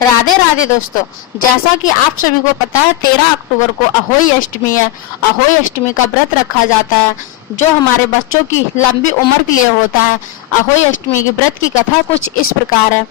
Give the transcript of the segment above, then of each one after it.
राधे राधे दोस्तों, जैसा कि आप सभी को पता है 13 अक्टूबर को अहोई अष्टमी है। अहोई अष्टमी का व्रत रखा जाता है जो हमारे बच्चों की लंबी उम्र के लिए होता है। अहोई अष्टमी के व्रत की कथा कुछ इस प्रकार है।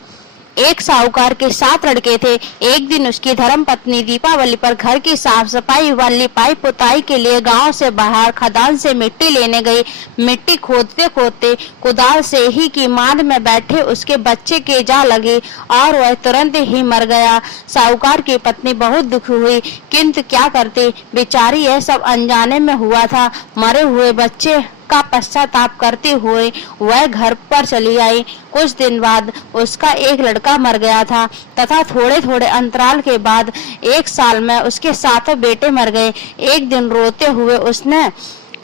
एक साहूकार के 7 लड़के थे। एक दिन उसकी धर्म पत्नी दीपावली पर घर की साफ सफाई व लिपाई पुताई के लिए गांव से बाहर खदान से मिट्टी लेने गई। मिट्टी खोदते खोदते कुदाल से ही की मांद में बैठे उसके बच्चे के जा लगी और वह तुरंत ही मर गया। साहूकार की पत्नी बहुत दुखी हुई, किंतु क्या करती, बेचारी यह सब अनजाने में हुआ था। मरे हुए बच्चे का पश्चाताप करते हुए वह घर पर चली आई। कुछ दिन बाद उसका एक लड़का मर गया था तथा थोड़े थोड़े अंतराल के बाद 1 साल में उसके 7 बेटे मर गए। एक दिन रोते हुए उसने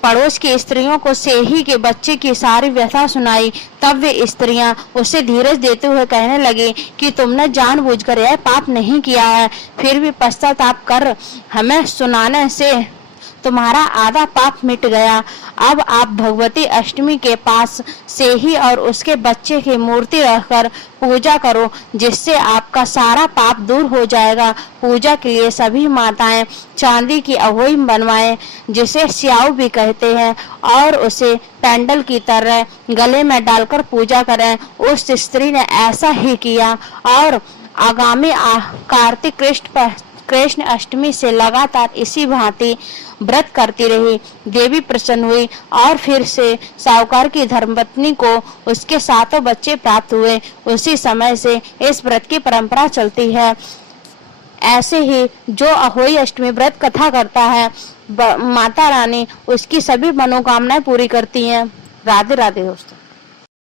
पड़ोस की स्त्रियों को सेही के बच्चे की सारी व्यथा सुनाई। तब वे स्त्रियां उसे धीरज देते हुए कहने लगी कि तुमने जानबूझकर यह पाप नहीं किया है, फिर भी पश्चाताप कर हमें सुनाने से तुम्हारा आधा पाप मिट गया। अब आप भगवती अष्टमी के पास से ही और उसके बच्चे की मूर्ति रखकर पूजा करो, जिससे आपका सारा पाप दूर हो जाएगा। पूजा के लिए सभी माताएं चांदी की अहोई बनवाएं, जिसे स्याऊ भी कहते हैं, और उसे पेंडल की तरह गले में डालकर पूजा करें। उस स्त्री ने ऐसा ही किया और आगामी कार्तिक कृष्ण अष्टमी से लगातार इसी भांति व्रत करती रही। देवी प्रसन्न हुई और फिर से साहूकार की धर्मपत्नी को उसके 7 बच्चे प्राप्त हुए। उसी समय से इस व्रत की परंपरा चलती है। ऐसे ही जो अहोई अष्टमी व्रत कथा करता है, माता रानी उसकी सभी मनोकामनाएं पूरी करती हैं। राधे राधे दोस्तों।